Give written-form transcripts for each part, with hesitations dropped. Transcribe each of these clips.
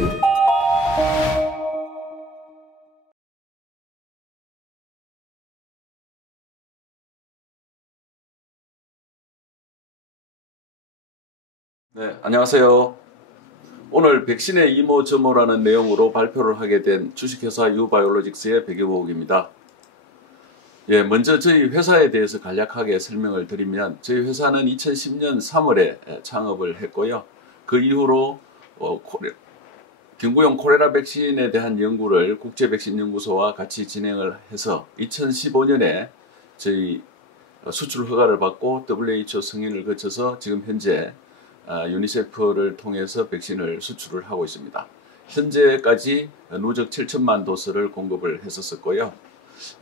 네, 안녕하세요. 오늘 백신의 이모저모라는 내용으로 발표를 하게 된 주식회사 유바이올로직스의 백여국입니다. 예, 먼저 저희 회사에 대해서 간략하게 설명을 드리면, 저희 회사는 2010년 3월에 창업을 했고요. 그 이후로 경구용 코레라 백신에 대한 연구를 국제백신연구소와 같이 진행을 해서 2015년에 저희 수출 허가를 받고 WHO 승인을 거쳐서 지금 현재 유니세프를 통해서 백신을 수출을 하고 있습니다. 현재까지 누적 7천만 도스를 공급을 했었고요.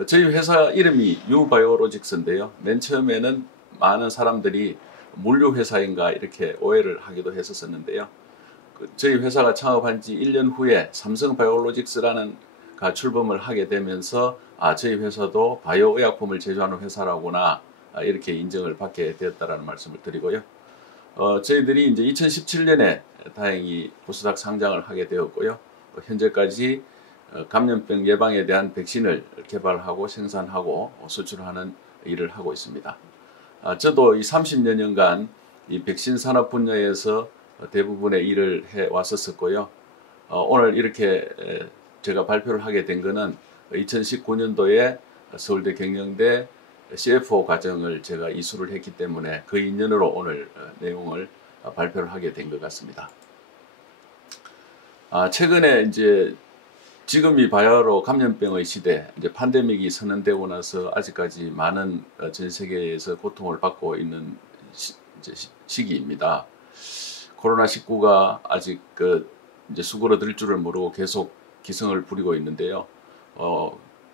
저희 회사 이름이 유바이오로직스인데요. 맨 처음에는 많은 사람들이 물류회사인가 이렇게 오해를 하기도 했었는데요. 저희 회사가 창업한 지 1년 후에 삼성바이오로직스라는 출범을 하게 되면서 저희 회사도 바이오 의약품을 제조하는 회사라구나 이렇게 인정을 받게 되었다라는 말씀을 드리고요. 저희들이 이제 2017년에 다행히 코스닥 상장을 하게 되었고요. 현재까지 감염병 예방에 대한 백신을 개발하고 생산하고 수출하는 일을 하고 있습니다. 저도 이 30여 년간 이 백신 산업 분야에서 대부분의 일을 해 왔었고요. 오늘 이렇게 제가 발표를 하게 된 것은 2019년도에 서울대 경영대 CFO 과정을 제가 이수를 했기 때문에 그 인연으로 오늘 내용을 발표를 하게 된 것 같습니다. 최근에 이제 지금 이 바이오로 감염병의 시대, 이제 팬데믹이 선언되고 나서 아직까지 많은 전 세계에서 고통을 받고 있는 시기입니다. 코로나19가 아직 이제 수그러들 줄을 모르고 계속 기승을 부리고 있는데요.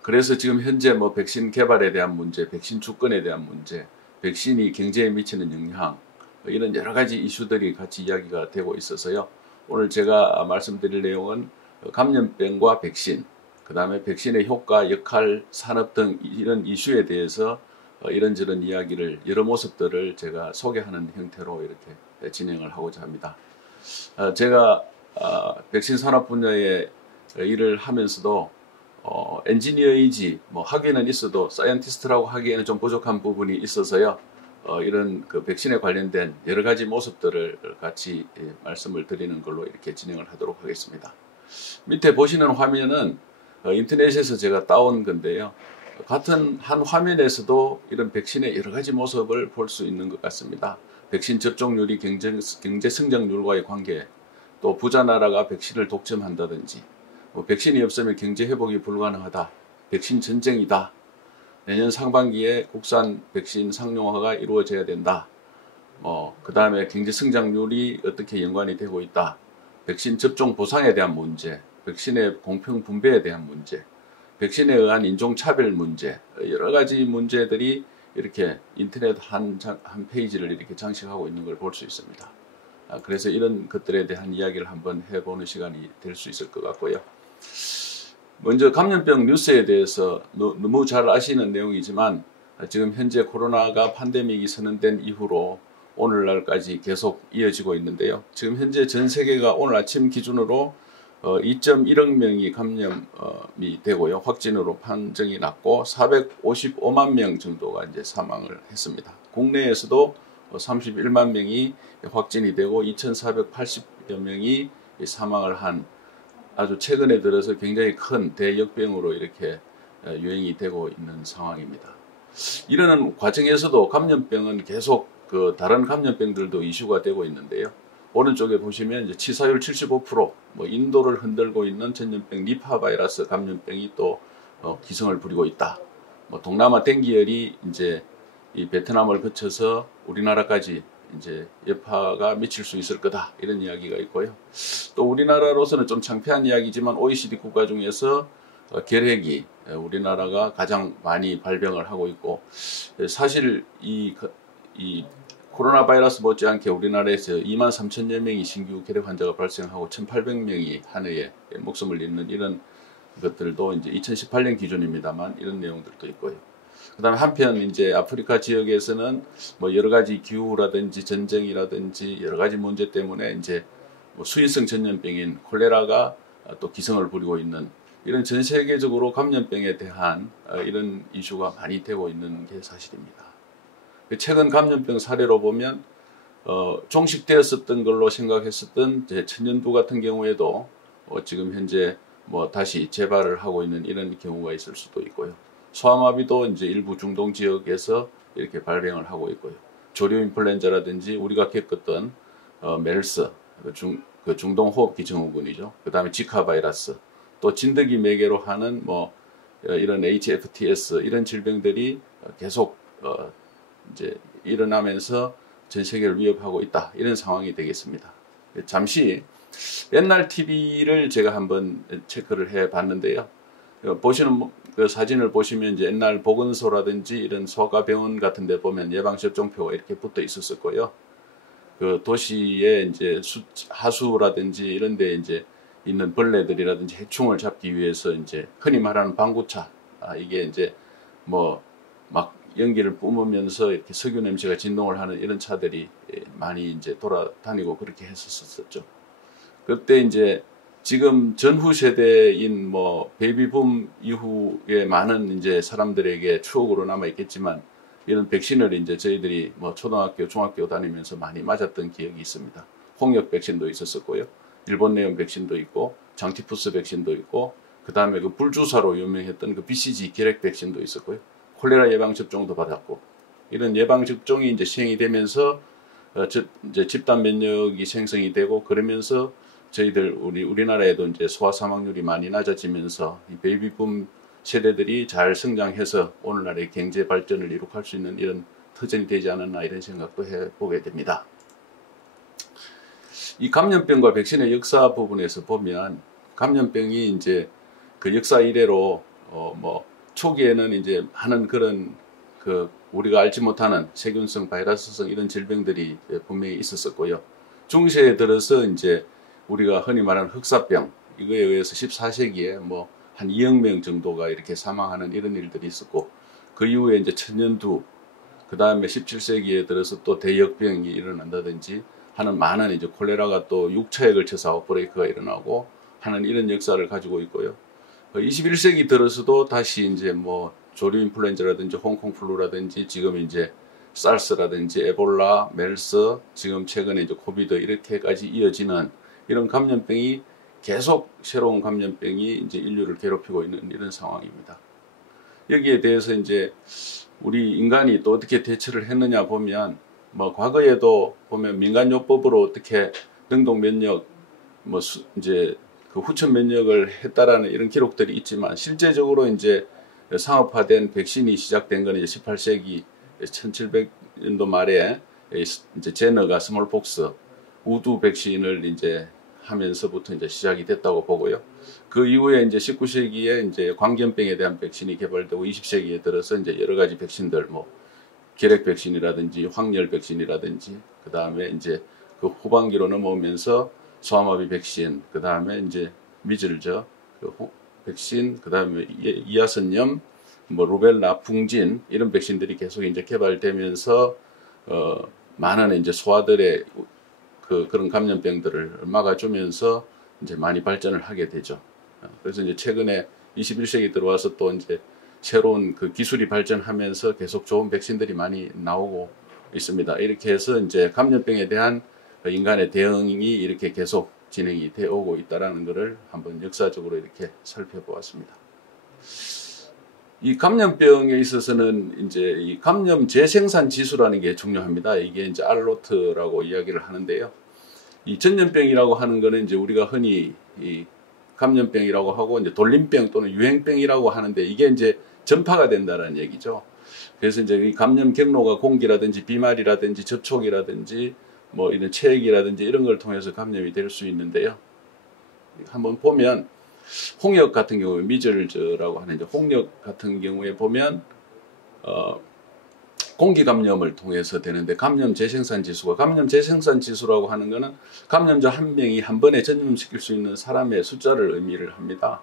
그래서 지금 현재 뭐 백신 개발에 대한 문제, 백신 주권에 대한 문제, 백신이 경제에 미치는 영향, 이런 여러 가지 이슈들이 같이 이야기가 되고 있어서요. 오늘 제가 말씀드릴 내용은 감염병과 백신, 그 다음에 백신의 효과, 역할, 산업 등 이런 이슈에 대해서 이런저런 이야기를, 여러 모습들을 제가 소개하는 형태로 이렇게 진행을 하고자 합니다. 제가 백신 산업 분야에 일을 하면서도 엔지니어이지 뭐 학위는 있어도 사이언티스트라고 하기에는 좀 부족한 부분이 있어서요. 이런 백신에 관련된 여러 가지 모습들을 같이 말씀을 드리는 걸로 이렇게 진행을 하도록 하겠습니다. 밑에 보시는 화면은 인터넷에서 제가 따온 건데요. 같은 한 화면에서도 이런 백신의 여러 가지 모습을 볼 수 있는 것 같습니다. 백신 접종률이 경제 성장률과의 관계, 또 부자 나라가 백신을 독점한다든지, 백신이 없으면 경제 회복이 불가능하다, 백신 전쟁이다, 내년 상반기에 국산 백신 상용화가 이루어져야 된다, 그 다음에 경제 성장률이 어떻게 연관이 되고 있다, 백신 접종 보상에 대한 문제, 백신의 공평 분배에 대한 문제, 백신에 의한 인종차별 문제, 여러 가지 문제들이 이렇게 인터넷 한 페이지를 이렇게 장식하고 있는 걸 볼 수 있습니다. 그래서 이런 것들에 대한 이야기를 한번 해보는 시간이 될 수 있을 것 같고요. 먼저 감염병 뉴스에 대해서 너무 잘 아시는 내용이지만, 지금 현재 코로나가 팬데믹이 선언된 이후로 오늘날까지 계속 이어지고 있는데요. 지금 현재 전 세계가 오늘 아침 기준으로 2.1억 명이 감염이 되고요. 확진으로 판정이 났고 455만 명 정도가 이제 사망을 했습니다. 국내에서도 31만 명이 확진이 되고 2,480여 명이 사망을 한 아주 최근에 들어서 굉장히 큰 대역병으로 이렇게 유행이 되고 있는 상황입니다. 이러는 과정에서도 감염병은 계속 다른 감염병들도 이슈가 되고 있는데요. 오른쪽에 보시면 이제 치사율 75%, 인도를 흔들고 있는 전염병 니파 바이러스 감염병이 또 기승을 부리고 있다. 동남아 댕기열이 이제 이 베트남을 거쳐서 우리나라까지 이제 여파가 미칠 수 있을 거다, 이런 이야기가 있고요. 또 우리나라로서는 좀 창피한 이야기지만 OECD 국가 중에서 결핵이 우리나라가 가장 많이 발병을 하고 있고, 사실 이 코로나 바이러스 못지않게 우리나라에서 2만 3천여 명이 신규 결핵 환자가 발생하고 1,800명이 한 해에 목숨을 잃는 이런 것들도 이제 2018년 기준입니다만 이런 내용들도 있고요. 그다음에 한편 이제 아프리카 지역에서는 뭐 여러 가지 기후라든지 전쟁이라든지 여러 가지 문제 때문에 이제 수인성 전염병인 콜레라가 또 기승을 부리고 있는 이런 전 세계적으로 감염병에 대한 이런 이슈가 많이 되고 있는 게 사실입니다. 최근 감염병 사례로 보면 종식되었었던 걸로 생각했었던 천연두 같은 경우에도 지금 현재 다시 재발을 하고 있는 이런 경우가 있을 수도 있고요. 소아마비도 이제 일부 중동 지역에서 이렇게 발병을 하고 있고요. 조류 인플루엔자라든지 우리가 겪었던 메르스, 중동 호흡기 증후군이죠. 그 다음에 지카 바이러스, 또 진드기 매개로 하는 이런 HFTS 이런 질병들이 계속 이제 일어나면서 전 세계를 위협하고 있다, 이런 상황이 되겠습니다. 잠시 옛날 TV를 제가 한번 체크를 해 봤는데요. 보시는 그 사진을 보시면 이제 옛날 보건소라든지 이런 소아과병원 같은 데 보면 예방접종표가 이렇게 붙어 있었을 거예요. 그 도시에 이제 하수라든지 이런 데 이제 있는 벌레들이라든지 해충을 잡기 위해서 이제 흔히 말하는 방구차, 이게 이제 막 연기를 뿜으면서 이렇게 석유 냄새가 진동을 하는 이런 차들이 많이 이제 돌아다니고 그렇게 했었었죠. 그때 이제 지금 전후 세대인 베이비붐 이후에 많은 이제 사람들에게 추억으로 남아 있겠지만 이런 백신을 이제 저희들이 초등학교, 중학교 다니면서 많이 맞았던 기억이 있습니다. 홍역 백신도 있었었고요. 일본 내염 백신도 있고, 장티푸스 백신도 있고, 그 다음에 그 불주사로 유명했던 그 BCG 결핵 백신도 있었고요. 콜레라 예방 접종도 받았고, 이런 예방 접종이 이제 시행이 되면서 이제 집단 면역이 생성이 되고, 그러면서 저희들 우리나라에도 이제 소아 사망률이 많이 낮아지면서 이 베이비붐 세대들이 잘 성장해서 오늘날의 경제 발전을 이룩할 수 있는 이런 터전이 되지 않았나, 이런 생각도 해보게 됩니다. 이 감염병과 백신의 역사 부분에서 보면 감염병이 이제 그 역사 이래로 초기에는 이제 하는 그런 우리가 알지 못하는 세균성, 바이러스성 이런 질병들이 분명히 있었었고요. 중세에 들어서 이제 우리가 흔히 말하는 흑사병, 이거에 의해서 14세기에 한 2억 명 정도가 이렇게 사망하는 이런 일들이 있었고, 그 이후에 이제 천연두, 그 다음에 17세기에 들어서 또 대역병이 일어난다든지 하는 많은 이제 콜레라가 또 6차에 걸쳐서 아웃브레이크가 일어나고 하는 이런 역사를 가지고 있고요. 21세기 들어서도 다시 이제 조류 인플루엔자라든지 홍콩 플루라든지 지금 이제 사르스라든지 에볼라, 메르스, 지금 최근에 이제 코비드 이렇게까지 이어지는 이런 감염병이 계속 새로운 감염병이 이제 인류를 괴롭히고 있는 이런 상황입니다. 여기에 대해서 이제 우리 인간이 또 어떻게 대처를 했느냐 보면 과거에도 보면 민간요법으로 어떻게 능동 면역 이제 그 후천 면역을 했다라는 이런 기록들이 있지만 실제적으로 이제 상업화된 백신이 시작된 건 이제 18세기 1700년도 말에 이제 제너가 스몰폭스 우두 백신을 이제 하면서부터 이제 시작이 됐다고 보고요. 그 이후에 이제 19세기에 이제 광견병에 대한 백신이 개발되고 20세기에 들어서 이제 여러 가지 백신들 결핵 백신이라든지 황열 백신이라든지 그 다음에 이제 그 후반기로 넘어오면서 소아마비 백신, 그 다음에 이제 미즐즈 백신, 그 다음에 이하선염, 루벨라, 풍진 이런 백신들이 계속 이제 개발되면서 많은 이제 소아들의 그런 감염병들을 막아주면서 이제 많이 발전을 하게 되죠. 그래서 이제 최근에 21세기 들어와서 또 이제 새로운 그 기술이 발전하면서 계속 좋은 백신들이 많이 나오고 있습니다. 이렇게 해서 이제 감염병에 대한 인간의 대응이 이렇게 계속 진행이 되어 오고 있다는 것을 한번 역사적으로 이렇게 살펴보았습니다. 이 감염병에 있어서는 이제 이 감염 재생산 지수라는 게 중요합니다. 이게 이제 R노트라고 이야기를 하는데요. 이 전염병이라고 하는 거는 이제 우리가 흔히 이 감염병이라고 하고 이제 돌림병 또는 유행병이라고 하는데 이게 이제 전파가 된다는 얘기죠. 그래서 이제 이 감염 경로가 공기라든지 비말이라든지 접촉이라든지 이런 체액이라든지 이런 걸 통해서 감염이 될 수 있는데요. 한번 보면 홍역 같은 경우에 미즐즈라고 하는 이제 홍역 같은 경우에 보면 공기 감염을 통해서 되는데 감염 재생산 지수가 감염 재생산 지수라고 하는 것은 감염자 한 명이 한 번에 전염시킬 수 있는 사람의 숫자를 의미를 합니다.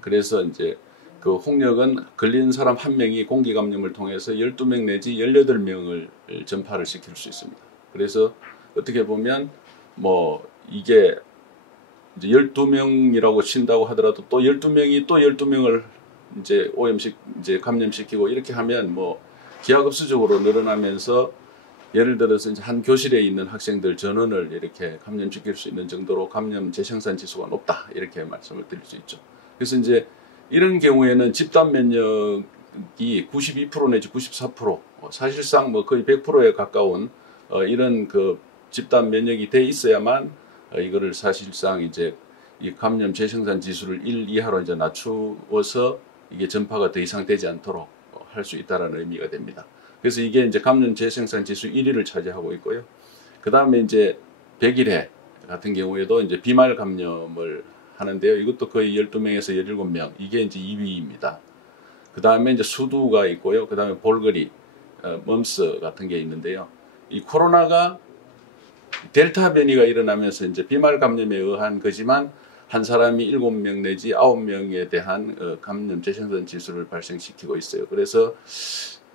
그래서 이제 그 홍역은 걸린 사람 한 명이 공기 감염을 통해서 12명 내지 18명을 전파를 시킬 수 있습니다. 그래서 어떻게 보면 이게 이제 12명이라고 친다고 하더라도 또 12명이 또 12명을 이제 이제 감염시키고 이렇게 하면 뭐 기하급수적으로 늘어나면서 예를 들어서 이제 한 교실에 있는 학생들 전원을 이렇게 감염시킬 수 있는 정도로 감염 재생산 지수가 높다 이렇게 말씀을 드릴 수 있죠. 그래서 이제 이런 경우에는 집단 면역이 92% 내지 94% 사실상 뭐 거의 100%에 가까운 이런 그 집단 면역이 돼 있어야만 이거를 사실상 이제 이 감염 재생산 지수를 1 이하로 이제 낮추어서 이게 전파가 더 이상 되지 않도록 할 수 있다라는 의미가 됩니다. 그래서 이게 이제 감염 재생산 지수 1위를 차지하고 있고요. 그 다음에 이제 백일해 같은 경우에도 이제 비말 감염을 하는데요. 이것도 거의 12명에서 17명. 이게 이제 2위입니다. 그 다음에 이제 수두가 있고요. 그 다음에 볼거리, 멈스 같은 게 있는데요. 이 코로나가 델타 변이가 일어나면서 이제 비말 감염에 의한 거지만 한 사람이 7명 내지 9명에 대한 감염 재생산 지수를 발생시키고 있어요. 그래서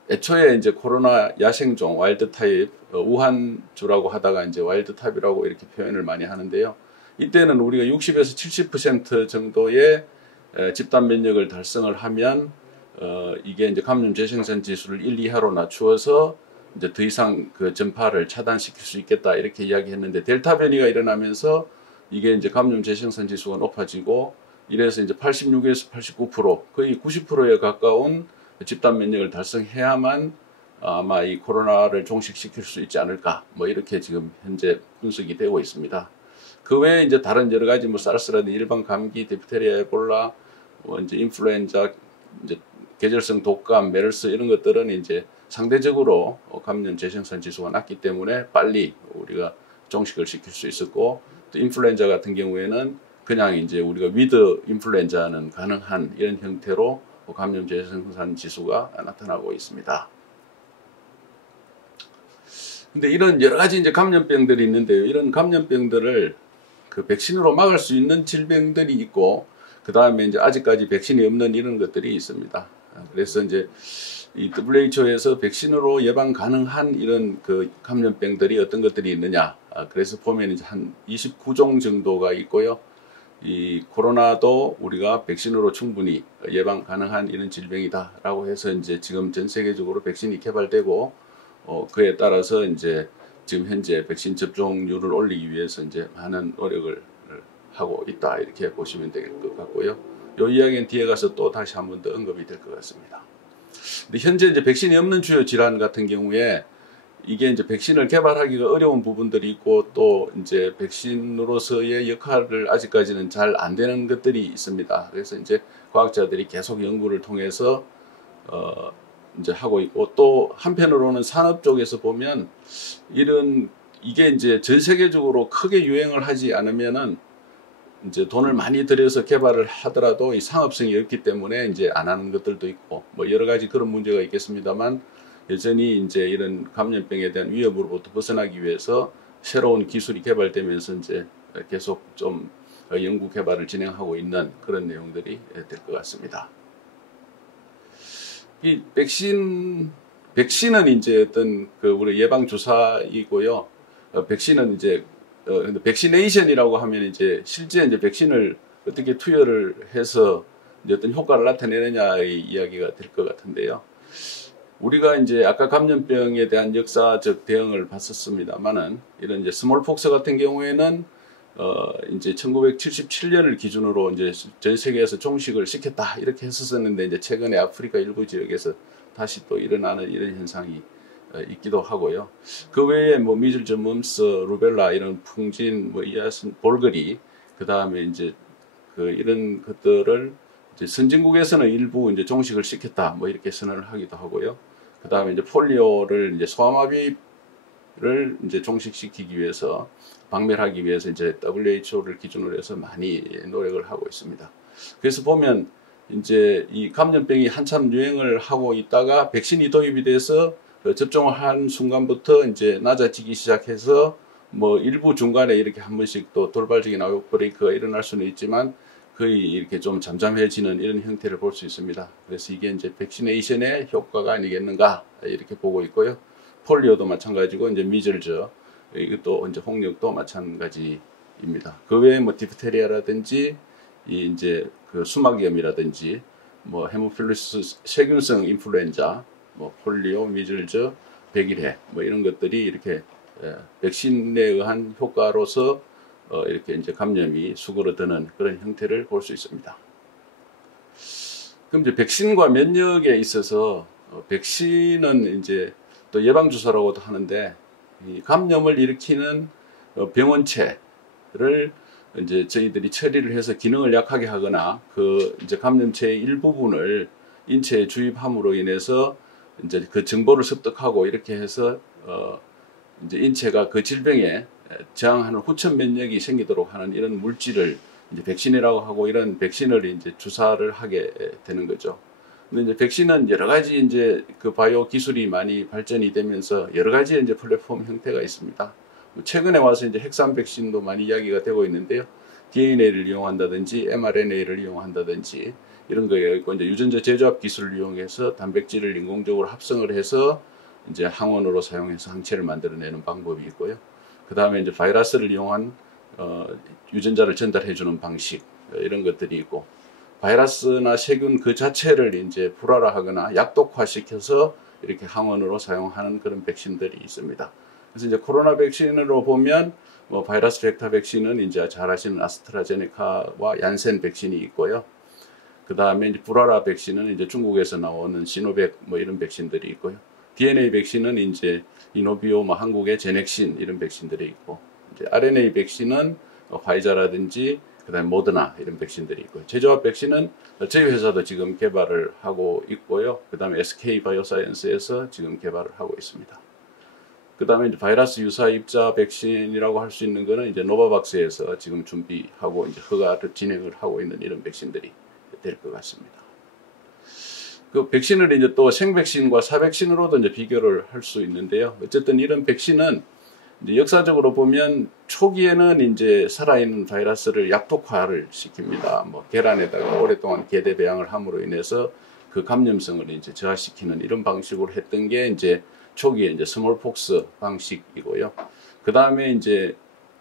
애초에 이제 코로나 야생종 와일드 타입 우한주라고 하다가 이제 와일드 타입이라고 이렇게 표현을 많이 하는데요. 이때는 우리가 60에서 70% 정도의 집단 면역을 달성을 하면 이게 이제 감염 재생산 지수를 1 이하로 낮추어서 이제 더 이상 그 전파를 차단시킬 수 있겠다 이렇게 이야기했는데 델타 변이가 일어나면서 이게 이제 감염 재생산 지수가 높아지고 이래서 이제 86에서 89% 거의 90%에 가까운 집단 면역을 달성해야만 아마 이 코로나를 종식시킬 수 있지 않을까 뭐 이렇게 지금 현재 분석이 되고 있습니다. 그 외에 이제 다른 여러 가지 뭐 사르스라든지 일반 감기, 디프테리아, 에볼라, 뭐 이제 인플루엔자, 이제 계절성 독감, 메르스 이런 것들은 이제 상대적으로 감염 재생산 지수가 낮기 때문에 빨리 우리가 종식을 시킬 수 있었고 또 인플루엔자 같은 경우에는 그냥 이제 우리가 위드 인플루엔자는 가능한 이런 형태로 감염 재생산 지수가 나타나고 있습니다. 근데 이런 여러 가지 이제 감염병들이 있는데요. 이런 감염병들을 그 백신으로 막을 수 있는 질병들이 있고 그 다음에 이제 아직까지 백신이 없는 이런 것들이 있습니다. 그래서 이제 이 WHO에서 백신으로 예방 가능한 이런 그 감염병들이 어떤 것들이 있느냐. 그래서 보면 이제 한 29종 정도가 있고요. 이 코로나도 우리가 백신으로 충분히 예방 가능한 이런 질병이다라고 해서 이제 지금 전 세계적으로 백신이 개발되고 그에 따라서 이제 지금 현재 백신 접종률을 올리기 위해서 이제 많은 노력을 하고 있다 이렇게 보시면 될 것 같고요. 이 이야기는 뒤에 가서 또 다시 한 번 더 언급이 될 것 같습니다. 근데 현재 이제 백신이 없는 주요 질환 같은 경우에 이게 이제 백신을 개발하기가 어려운 부분들이 있고 또 이제 백신으로서의 역할을 아직까지는 잘 안 되는 것들이 있습니다. 그래서 이제 과학자들이 계속 연구를 통해서 이제 하고 있고 또 한편으로는 산업 쪽에서 보면 이게 이제 전 세계적으로 크게 유행을 하지 않으면은 이제 돈을 많이 들여서 개발을 하더라도 이 상업성이 없기 때문에 이제 안 하는 것들도 있고 뭐 여러 가지 그런 문제가 있겠습니다만 여전히 이제 이런 감염병에 대한 위협으로부터 벗어나기 위해서 새로운 기술이 개발되면서 이제 계속 좀 연구 개발을 진행하고 있는 그런 내용들이 될 것 같습니다. 이 백신은 이제 어떤 그 우리 예방 주사이고요. 백신은 이제 백시네이션이라고 하면 이제 실제 이제 백신을 어떻게 투여를 해서 이제 어떤 효과를 나타내느냐의 이야기가 될 것 같은데요. 우리가 이제 아까 감염병에 대한 역사적 대응을 봤었습니다만은 이런 이제 스몰폭스 같은 경우에는 이제 1977년을 기준으로 이제 전 세계에서 종식을 시켰다 이렇게 했었는데 이제 최근에 아프리카 일부 지역에서 다시 또 일어나는 이런 현상이 있기도 하고요. 그 외에 뭐 미즐즈, 멈스, 루벨라 이런 풍진, 뭐 이하슨, 볼거리, 그 다음에 이제 그 이런 것들을 이제 선진국에서는 일부 이제 종식을 시켰다 뭐 이렇게 선언을 하기도 하고요. 그 다음에 이제 폴리오를 이제 소아마비를 이제 종식시키기 위해서 박멸하기 위해서 이제 WHO를 기준으로 해서 많이 노력을 하고 있습니다. 그래서 보면 이제 이 감염병이 한참 유행을 하고 있다가 백신이 도입이 돼서 접종을 한 순간부터 이제 낮아지기 시작해서 뭐 일부 중간에 이렇게 한 번씩 또 돌발적인 아웃브레이크가 일어날 수는 있지만 거의 이렇게 좀 잠잠해지는 이런 형태를 볼 수 있습니다. 그래서 이게 이제 백시네이션의 효과가 아니겠는가 이렇게 보고 있고요. 폴리오도 마찬가지고 이제 미즐즈 이것도 이제 홍역도 마찬가지입니다. 백신입니다. 그 외에 뭐 디프테리아라든지 이제 그 수막염이라든지 뭐 헤모필러스 세균성 인플루엔자, 뭐 폴리오, 미즐즈, 백일해 뭐 이런 것들이 이렇게 백신에 의한 효과로서 이렇게 이제 감염이 수그러드는 그런 형태를 볼 수 있습니다. 그럼 이제 백신과 면역에 있어서 백신은 이제 또 예방주사라고도 하는데 이 감염을 일으키는 병원체를 이제 저희들이 처리를 해서 기능을 약하게 하거나 그 이제 감염체의 일부분을 인체에 주입함으로 인해서 이제 그 정보를 습득하고 이렇게 해서 이제 인체가 그 질병에 저항하는 후천 면역이 생기도록 하는 이런 물질을 이제 백신이라고 하고 이런 백신을 이제 주사를 하게 되는 거죠. 근데 이제 백신은 여러 가지 이제 그 바이오 기술이 많이 발전이 되면서 여러 가지 이제 플랫폼 형태가 있습니다. 최근에 와서 이제 핵산 백신도 많이 이야기가 되고 있는데요. DNA를 이용한다든지 mRNA를 이용한다든지 이런 거에 있고 이제 유전자 재조합 기술을 이용해서 단백질을 인공적으로 합성을 해서 이제 항원으로 사용해서 항체를 만들어내는 방법이 있고요. 그 다음에 이제 바이러스를 이용한 유전자를 전달해주는 방식 이런 것들이 있고 바이러스나 세균 그 자체를 이제 불활화하거나 약독화시켜서 이렇게 항원으로 사용하는 그런 백신들이 있습니다. 그래서 이제 코로나 백신으로 보면 뭐 바이러스 벡터 백신은 이제 잘 아시는 아스트라제네카와 얀센 백신이 있고요. 그 다음에 이제 불활화 백신은 이제 중국에서 나오는 시노백 뭐 이런 백신들이 있고요. DNA 백신은 이제 이노비오 뭐 한국의 제넥신 이런 백신들이 있고 이제 RNA 백신은 화이자라든지 그다음에 모더나 이런 백신들이 있고요. 제조합 백신은 저희 회사도 지금 개발을 하고 있고요. 그다음에 SK 바이오사이언스에서 지금 개발을 하고 있습니다. 그다음에 이제 바이러스 유사 입자 백신이라고 할 수 있는 거는 이제 노바박스에서 지금 준비하고 이제 허가를 진행을 하고 있는 이런 백신들이 될 것 같습니다. 그 백신을 이제 또 생백신과 사백신으로도 이제 비교를 할 수 있는데요. 어쨌든 이런 백신은 이제 역사적으로 보면 초기에는 이제 살아있는 바이러스를 약독화를 시킵니다. 뭐 계란에다가 오랫동안 계대 배양을 함으로 인해서 그 감염성을 이제 저하시키는 이런 방식으로 했던 게 이제 초기에 이제 스몰폭스 방식이고요. 그 다음에 이제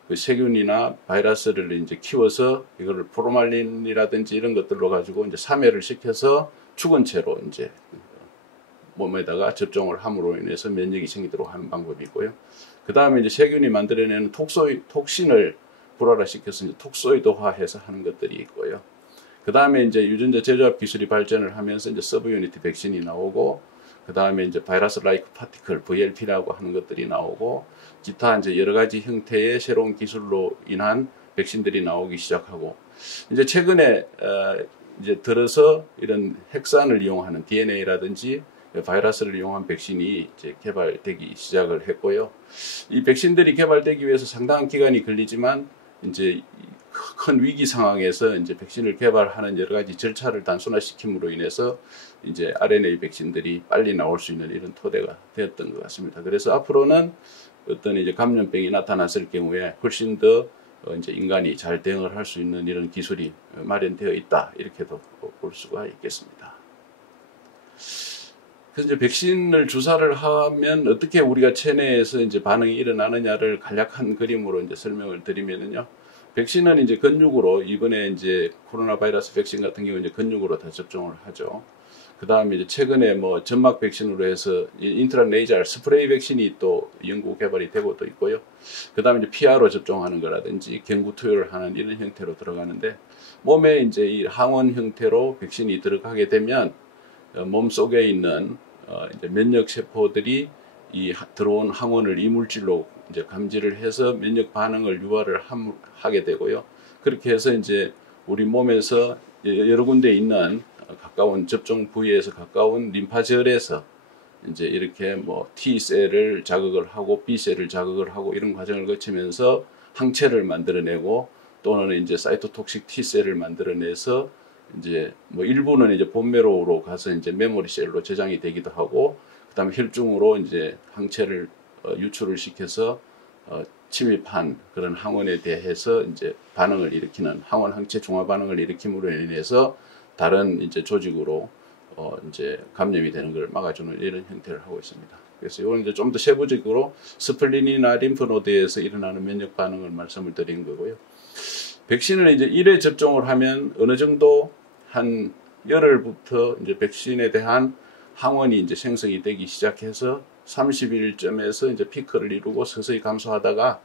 그 세균이나 바이러스를 이제 키워서 이거를 포르말린이라든지 이런 것들로 가지고 이제 사멸을 시켜서 죽은 채로 이제 몸에다가 접종을 함으로 인해서 면역이 생기도록 하는 방법이 있고요. 그 다음에 이제 세균이 만들어내는 톡신을 불활화시켜서 이제 톡소이드화해서 하는 것들이 있고요. 그 다음에 이제 유전자 재조합 기술이 발전을 하면서 이제 서브 유니티 백신이 나오고, 그 다음에 이제 바이러스 라이크 파티클 VLP라고 하는 것들이 나오고, 기타 이제 여러 가지 형태의 새로운 기술로 인한 백신들이 나오기 시작하고, 이제 최근에 이제 들어서 이런 핵산을 이용하는 DNA라든지 바이러스를 이용한 백신이 이제 개발되기 시작을 했고요. 이 백신들이 개발되기 위해서 상당한 기간이 걸리지만 이제 큰 위기 상황에서 이제 백신을 개발하는 여러 가지 절차를 단순화시킴으로 인해서 이제 RNA 백신들이 빨리 나올 수 있는 이런 토대가 되었던 것 같습니다. 그래서 앞으로는 어떤 이제 감염병이 나타났을 경우에 훨씬 더 이제 인간이 잘 대응을 할 수 있는 이런 기술이 마련되어 있다, 이렇게도 볼 수가 있겠습니다. 그래서 이제 백신을 주사를 하면 어떻게 우리가 체내에서 이제 반응이 일어나느냐를 간략한 그림으로 이제 설명을 드리면은요. 백신은 이제 근육으로, 이번에 이제 코로나 바이러스 백신 같은 경우 이제 근육으로 다 접종을 하죠. 그 다음에 이제 최근에 뭐 점막 백신으로 해서 인트라네이잘 스프레이 백신이 또 연구 개발이 되고 또 있고요. 그 다음에 이제 PR로 접종하는 거라든지 경구 투여를 하는 이런 형태로 들어가는데, 몸에 이제 이 항원 형태로 백신이 들어가게 되면 몸 속에 있는 이제 면역 세포들이 이 들어온 항원을 이물질로 이제 감지를 해서 면역 반응을 유발을 하게 되고요. 그렇게 해서 이제 우리 몸에서 여러 군데 있는 가까운 접종 부위에서 가까운 림파절에서 이제 이렇게 뭐 T셀을 자극을 하고 B셀을 자극을 하고 이런 과정을 거치면서 항체를 만들어내고, 또는 이제 사이토톡식 T셀을 만들어내서 이제 뭐 일부는 이제 본메로우로 가서 이제 메모리 셀로 저장이 되기도 하고, 그다음에 혈중으로 이제 항체를 유출을 시켜서 침입한 그런 항원에 대해서 이제 반응을 일으키는 항원 항체 중화 반응을 일으킴으로 인해서 다른 이제 조직으로 이제 감염이 되는 걸 막아주는 이런 형태를 하고 있습니다. 그래서 이건 이제 좀 더 세부적으로 스플린이나 림프노드에서 일어나는 면역 반응을 말씀을 드린 거고요. 백신을 이제 1회 접종을 하면 어느 정도 한 열흘부터 이제 백신에 대한 항원이 이제 생성이 되기 시작해서 30일쯤에서 이제 피크를 이루고 서서히 감소하다가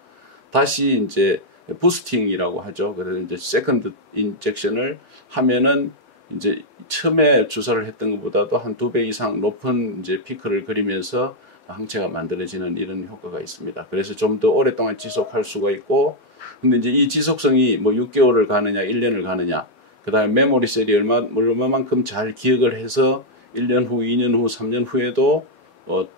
다시 이제 부스팅이라고 하죠. 그래서 이제 세컨드 인젝션을 하면은 이제 처음에 주사를 했던 것보다도 한 2배 이상 높은 이제 피크를 그리면서 항체가 만들어지는 이런 효과가 있습니다. 그래서 좀 더 오랫동안 지속할 수가 있고, 근데 이제 이 지속성이 뭐 6개월을 가느냐, 1년을 가느냐, 그 다음에 메모리 셀이 얼마만큼 잘 기억을 해서 1년 후, 2년 후, 3년 후에도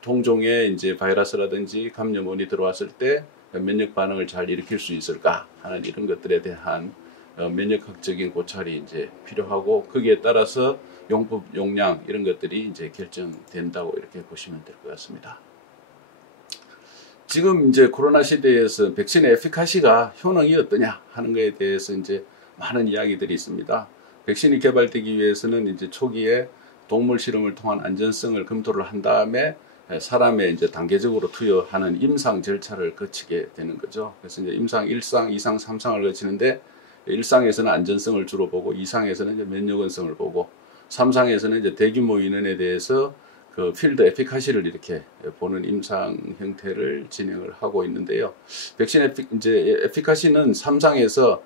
동종의 이제 바이러스라든지 감염원이 들어왔을 때 면역 반응을 잘 일으킬 수 있을까 하는 이런 것들에 대한 면역학적인 고찰이 이제 필요하고, 거기에 따라서 용법, 용량 이런 것들이 이제 결정된다고 이렇게 보시면 될 것 같습니다. 지금 이제 코로나 시대에서 백신의 에피카시가 효능이 어떠냐 하는 것에 대해서 이제 많은 이야기들이 있습니다. 백신이 개발되기 위해서는 이제 초기에 동물 실험을 통한 안전성을 검토를 한 다음에 사람에 이제 단계적으로 투여하는 임상 절차를 거치게 되는 거죠. 그래서 이제 임상 1상, 2상, 3상을 거치는데 1상에서는 안전성을 주로 보고 2상에서는 이제 면역원성을 보고 3상에서는 이제 대규모 인원에 대해서 그 필드 에피카시를 이렇게 보는 임상 형태를 진행을 하고 있는데요. 백신 에피카시는 3상에서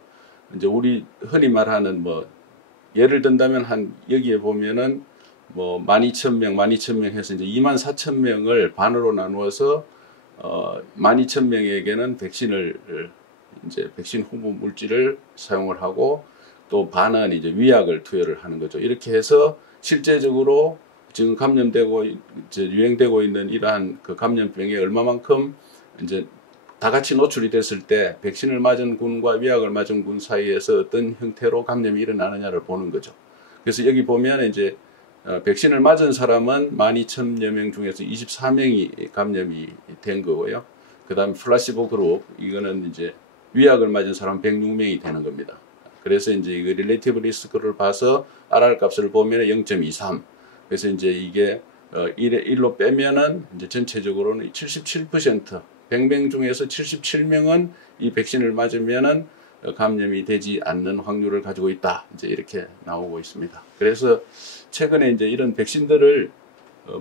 이제 우리 흔히 말하는 뭐 예를 든다면 한 여기에 보면은 뭐 12,000명, 12,000명 해서 이제 24,000명을 반으로 나누어서 12,000명에게는 백신을 이제 백신 후보 물질을 사용을 하고 또 반은 이제 위약을 투여를 하는 거죠. 이렇게 해서 실제적으로 지금 감염되고 이제 유행되고 있는 이러한 그 감염병에 얼마만큼 이제 다 같이 노출이 됐을 때 백신을 맞은 군과 위약을 맞은 군 사이에서 어떤 형태로 감염이 일어나느냐를 보는 거죠. 그래서 여기 보면 이제 백신을 맞은 사람은 12,000여 명 중에서 24명이 감염이 된 거고요. 그 다음에 플라시보 그룹, 이거는 이제 위약을 맞은 사람 106명이 되는 겁니다. 그래서 이제 이거 릴레이티브 리스크를 봐서 RR 값을 보면 0.23. 그래서 이제 이게 1로 빼면은 이제 전체적으로는 77%, 100명 중에서 77명은 이 백신을 맞으면은 감염이 되지 않는 확률을 가지고 있다. 이제 이렇게 나오고 있습니다. 그래서 최근에 이제 이런 백신들을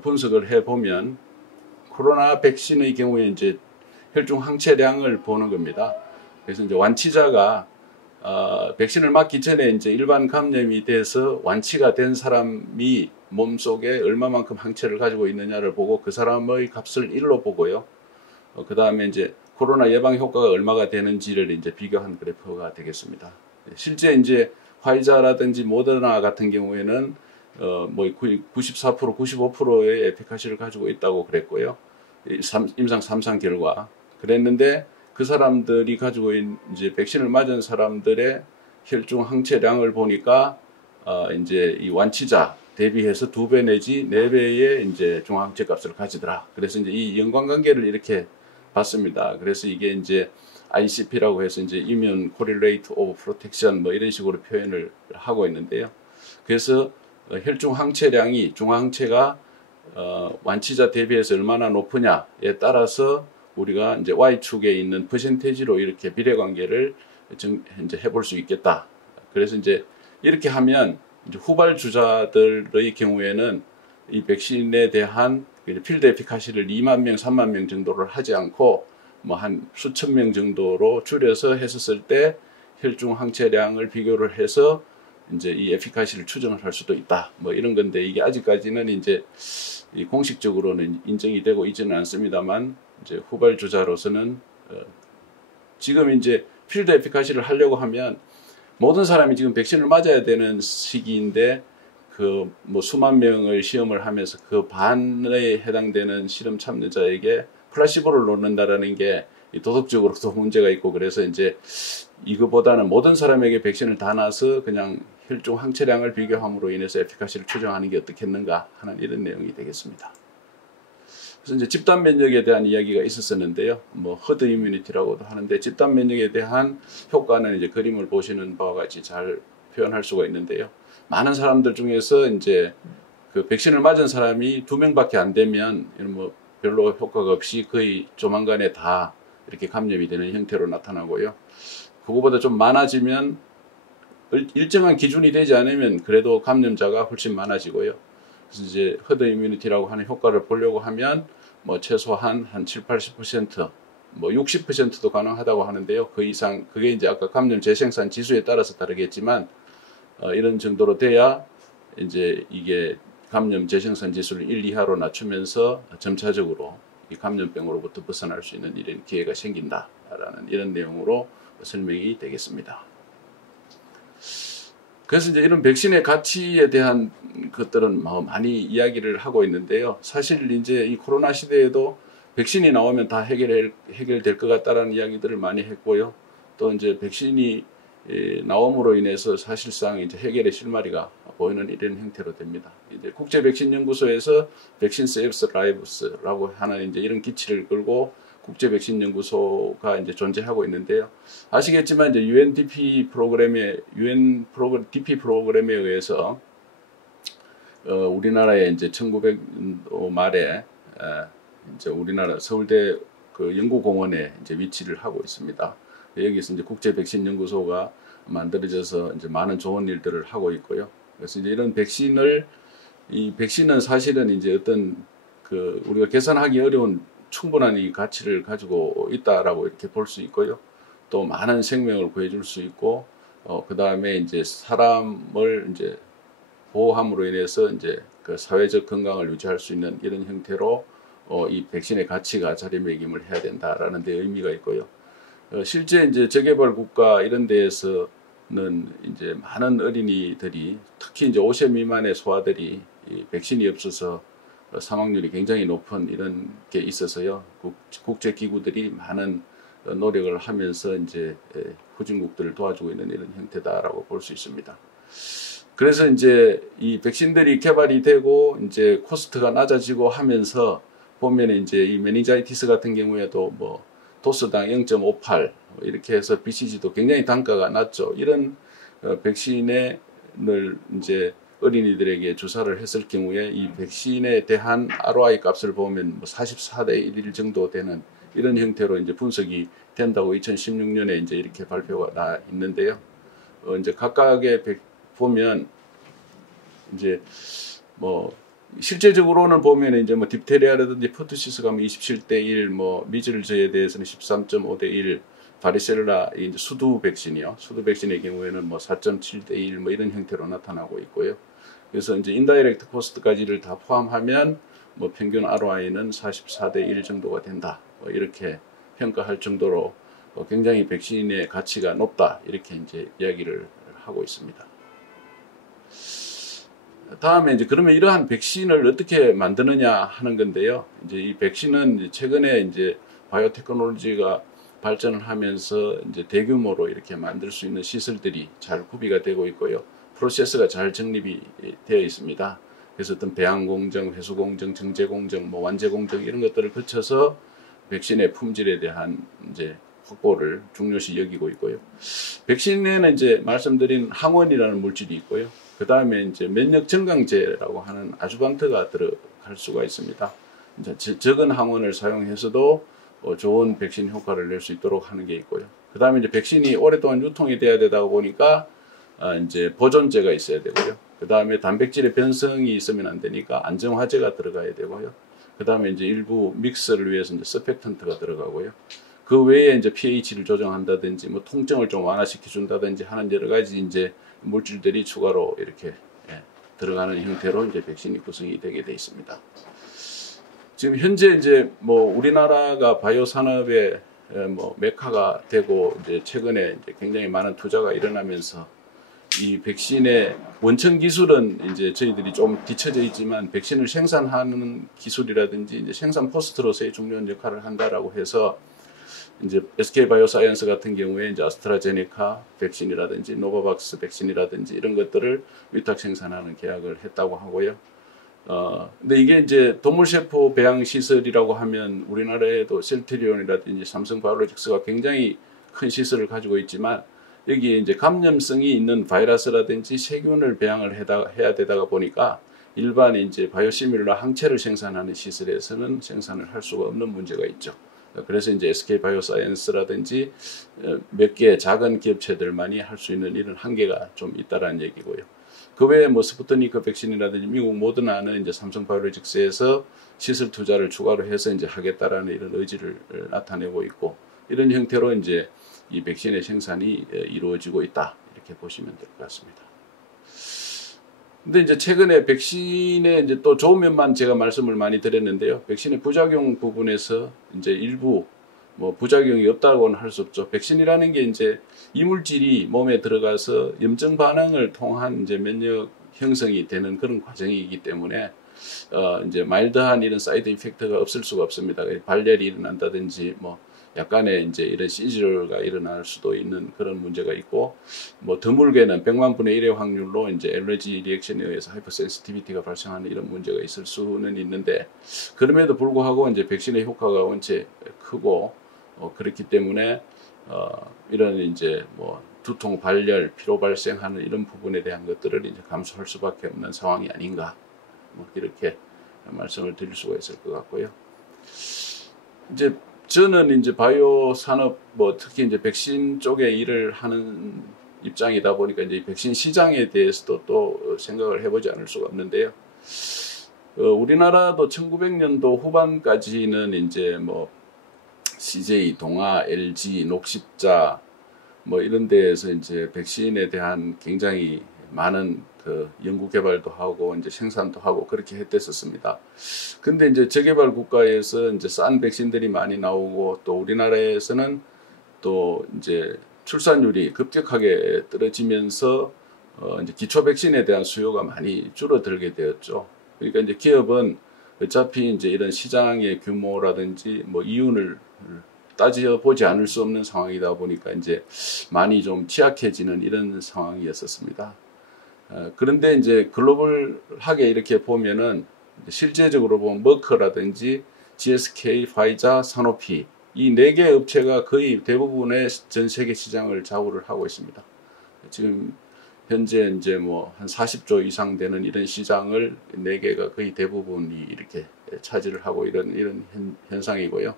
분석을 해 보면 코로나 백신의 경우에 이제 혈중 항체량을 보는 겁니다. 그래서 이제 완치자가 백신을 맞기 전에 이제 일반 감염이 돼서 완치가 된 사람이 몸속에 얼마만큼 항체를 가지고 있느냐를 보고 그 사람의 값을 1로 보고요. 그 다음에 이제 코로나 예방 효과가 얼마가 되는지를 이제 비교한 그래프가 되겠습니다. 실제 이제 화이자라든지 모더나 같은 경우에는 뭐 94%, 95%의 에피카시를 가지고 있다고 그랬고요. 임상 3상 결과 그랬는데 그 사람들이 가지고 있는 이제 백신을 맞은 사람들의 혈중 항체량을 보니까 이제 이 완치자 대비해서 2배 내지 4배의 이제 중항체 값을 가지더라. 그래서 이제 이 연관관계를 이렇게 봤습니다. 그래서 이게 이제 ICP라고 해서 이제 Immune Correlate of Protection 뭐 이런 식으로 표현을 하고 있는데요. 그래서 혈중 항체량이 중항체가 완치자 대비해서 얼마나 높으냐에 따라서 우리가 이제 Y축에 있는 퍼센테이지로 이렇게 비례관계를 이제 해볼 수 있겠다. 그래서 이제 이렇게 하면 이제 후발주자들의 경우에는 이 백신에 대한 필드 에피카시를 2만 명, 3만 명 정도를 하지 않고 뭐 한 수천 명 정도로 줄여서 했었을 때 혈중 항체량을 비교를 해서 이제 이 에피카시를 추정을 할 수도 있다. 뭐 이런 건데 이게 아직까지는 이제 공식적으로는 인정이 되고 있지는 않습니다만 이제 후발주자로서는 지금 이제 필드 에피카시를 하려고 하면 모든 사람이 지금 백신을 맞아야 되는 시기인데 그 뭐 수만 명을 시험을 하면서 그 반에 해당되는 실험 참여자에게 플라시보를 놓는다라는 게 도덕적으로도 문제가 있고 그래서 이제 이거보다는 모든 사람에게 백신을 다 놔서 그냥 혈중 항체량을 비교함으로 인해서 에피카시를 추정하는 게 어떻겠는가 하는 이런 내용이 되겠습니다. 그래서 이제 집단 면역에 대한 이야기가 있었었는데요. 뭐 허드 이뮤니티라고도 하는데 집단 면역에 대한 효과는 이제 그림을 보시는 바와 같이 잘 표현할 수가 있는데요. 많은 사람들 중에서 이제 그 백신을 맞은 사람이 2명밖에 안 되면 뭐 별로 효과가 없이 거의 조만간에 다 이렇게 감염이 되는 형태로 나타나고요. 그거보다 좀 많아지면 일정한 기준이 되지 않으면 그래도 감염자가 훨씬 많아지고요. 그래서 이제 허드 이뮤니티라고 하는 효과를 보려고 하면 뭐 최소한 한 7, 80%, 뭐 60%도 가능하다고 하는데요. 그 이상 그게 이제 아까 감염 재생산 지수에 따라서 다르겠지만 이런 정도로 돼야 이제 이게 감염 재생산 지수를 1, 2하로 낮추면서 점차적으로 이 감염병으로부터 벗어날 수 있는 이런 기회가 생긴다라는 이런 내용으로 설명이 되겠습니다. 그래서 이제 이런 백신의 가치에 대한 것들은 많이 이야기를 하고 있는데요. 사실 이제 이 코로나 시대에도 백신이 나오면 다 해결될 것 같다라는 이야기들을 많이 했고요. 또 이제 백신이 나옴으로 인해서 사실상 이제 해결의 실마리가 보이는 이런 형태로 됩니다. 이제 국제 백신 연구소에서 백신 세이브스 라이브스라고 하는 이제 이런 기치를 걸고 국제 백신 연구소가 이제 존재하고 있는데요. 아시겠지만 이제 UNDP 프로그램에 의해서 우리나라에 이제 1900년도 말에 이제 우리나라 서울대 그 연구공원에 이제 위치를 하고 있습니다. 여기서 이제 국제 백신 연구소가 만들어져서 이제 많은 좋은 일들을 하고 있고요. 그래서 이제 이런 이 백신은 사실은 이제 어떤 그 우리가 계산하기 어려운 충분한 이 가치를 가지고 있다라고 이렇게 볼 수 있고요. 또 많은 생명을 구해줄 수 있고, 그 다음에 이제 사람을 이제 보호함으로 인해서 이제 그 사회적 건강을 유지할 수 있는 이런 형태로 이 백신의 가치가 자리매김을 해야 된다라는 데 의미가 있고요. 실제 이제 저개발 국가 이런 데에서는 이제 많은 어린이들이 특히 이제 5세 미만의 소아들이 이 백신이 없어서 사망률이 굉장히 높은 이런 게 있어서요. 국제 기구들이 많은 노력을 하면서 이제 후진국들을 도와주고 있는 이런 형태다라고 볼 수 있습니다. 그래서 이제 이 백신들이 개발이 되고 이제 코스트가 낮아지고 하면서 보면 이제 이 메니자이티스 같은 경우에도 뭐 도수당 0.58 이렇게 해서 BCG도 굉장히 단가가 낮죠. 이런 백신을 이제 어린이들에게 주사를 했을 경우에 이 백신에 대한 ROI 값을 보면 뭐 44대 1 정도 되는 이런 형태로 이제 분석이 된다고 2016년에 이제 이렇게 발표가 나 있는데요. 이제 각각의 보면 이제 뭐 실제적으로는 보면 이제 뭐 딥테리아라든지 퍼투시스가 뭐 27대 1, 뭐 미즐즈에 대해서는 13.5대 1, 바리셀라 이제 수두 백신이요. 수두 백신의 경우에는 뭐 4.7대 1 뭐 이런 형태로 나타나고 있고요. 그래서 이제 인다이렉트 코스트까지를 다 포함하면 뭐 평균 ROI는 44대 1 정도가 된다. 뭐 이렇게 평가할 정도로 굉장히 백신의 가치가 높다. 이렇게 이제 이야기를 하고 있습니다. 다음에 이제 그러면 이러한 백신을 어떻게 만드느냐 하는 건데요. 이제 이 백신은 최근에 이제 바이오테크놀로지가 발전을 하면서 이제 대규모로 이렇게 만들 수 있는 시설들이 잘 구비가 되고 있고요. 프로세스가 잘 정립이 되어 있습니다. 그래서 어떤 배양 공정, 회수 공정, 정제 공정, 뭐 완제 공정 이런 것들을 거쳐서 백신의 품질에 대한 이제 확보를 중요시 여기고 있고요. 백신에는 이제 말씀드린 항원이라는 물질이 있고요. 그 다음에 이제 면역 증강제라고 하는 아주반트가 들어갈 수가 있습니다. 이제 적은 항원을 사용해서도 좋은 백신 효과를 낼 수 있도록 하는 게 있고요. 그 다음에 이제 백신이 오랫동안 유통이 돼야 되다 보니까 이제 보존제가 있어야 되고요. 그 다음에 단백질의 변성이 있으면 안 되니까 안정화제가 들어가야 되고요. 그 다음에 이제 일부 믹스를 위해서 이제 서펙턴트가 들어가고요. 그 외에 이제 pH를 조정한다든지 뭐 통증을 좀 완화시켜 준다든지 하는 여러 가지 이제 물질들이 추가로 이렇게 들어가는 형태로 이제 백신이 구성이 되게 돼 있습니다. 지금 현재 이제 뭐 우리나라가 바이오 산업의 뭐 메카가 되고 이제 최근에 이제 굉장히 많은 투자가 일어나면서 이 백신의 원천 기술은 이제 저희들이 좀 뒤처져 있지만 백신을 생산하는 기술이라든지 이제 생산 포스트로서의 중요한 역할을 한다라고 해서 이제 SK 바이오사이언스 같은 경우에 이제 아스트라제네카 백신이라든지 노바박스 백신이라든지 이런 것들을 위탁 생산하는 계약을 했다고 하고요. 근데 이게 이제 동물세포 배양 시설이라고 하면 우리나라에도 셀트리온이라든지 삼성바이오로직스가 굉장히 큰 시설을 가지고 있지만 여기에 이제 감염성이 있는 바이러스라든지 세균을 배양을 해야 되다가 보니까 일반 이제 바이오시밀러 항체를 생산하는 시설에서는 생산을 할 수가 없는 문제가 있죠. 그래서 이제 SK 바이오사이언스라든지 몇 개 작은 기업체들만이 할 수 있는 이런 한계가 좀 있다라는 얘기고요. 그 외에 뭐 스푸트니크 백신이라든지 미국 모더나는 이제 삼성 바이오로직스에서 시설 투자를 추가로 해서 이제 하겠다라는 이런 의지를 나타내고 있고, 이런 형태로 이제 이 백신의 생산이 이루어지고 있다, 이렇게 보시면 될 것 같습니다. 근데 이제 최근에 백신의 이제 또 좋은 면만 제가 말씀을 많이 드렸는데요. 백신의 부작용 부분에서 이제 일부 뭐 부작용이 없다고는 할 수 없죠. 백신이라는 게 이제 이물질이 몸에 들어가서 염증 반응을 통한 이제 면역 형성이 되는 그런 과정이기 때문에 이제 마일드한 이런 사이드 이펙트가 없을 수가 없습니다. 발열이 일어난다든지 뭐 약간의 이제 이런 시즈러가 일어날 수도 있는 그런 문제가 있고, 뭐 드물게는 100만 분의 1의 확률로 이제 알레르기 리액션에 의해서 하이퍼센시티비티가 발생하는 이런 문제가 있을 수는 있는데, 그럼에도 불구하고 이제 백신의 효과가 원체 크고 그렇기 때문에 이런 이제 뭐 두통, 발열, 피로 발생하는 이런 부분에 대한 것들을 이제 감수할 수밖에 없는 상황이 아닌가, 뭐 이렇게 말씀을 드릴 수가 있을 것 같고요. 이제 저는 이제 바이오 산업, 뭐 특히 이제 백신 쪽에 일을 하는 입장이다 보니까 이제 백신 시장에 대해서도 또 생각을 해보지 않을 수가 없는데요. 우리나라도 1900년도 후반까지는 이제 뭐 CJ, 동아, LG, 녹십자 뭐 이런 데에서 이제 백신에 대한 굉장히 많은 그 연구 개발도 하고 이제 생산도 하고 그렇게 했댔었습니다. 근데 이제 저개발 국가에서 이제 싼 백신들이 많이 나오고, 또 우리나라에서는 또 이제 출산율이 급격하게 떨어지면서 이제 기초 백신에 대한 수요가 많이 줄어들게 되었죠. 그러니까 이제 기업은 어차피 이제 이런 시장의 규모라든지 뭐 이윤을 따져보지 않을 수 없는 상황이다 보니까 이제 많이 좀 취약해지는 이런 상황이었었습니다. 그런데 이제 글로벌하게 이렇게 보면은 실제적으로 보면 머크라든지 GSK, 파이자, 사노피 이 4개 업체가 거의 대부분의 전 세계 시장을 좌우를 하고 있습니다. 지금 현재 이제 뭐 한 40조 이상 되는 이런 시장을 4개가 거의 대부분이 이렇게 차지를 하고 이런 현상이고요.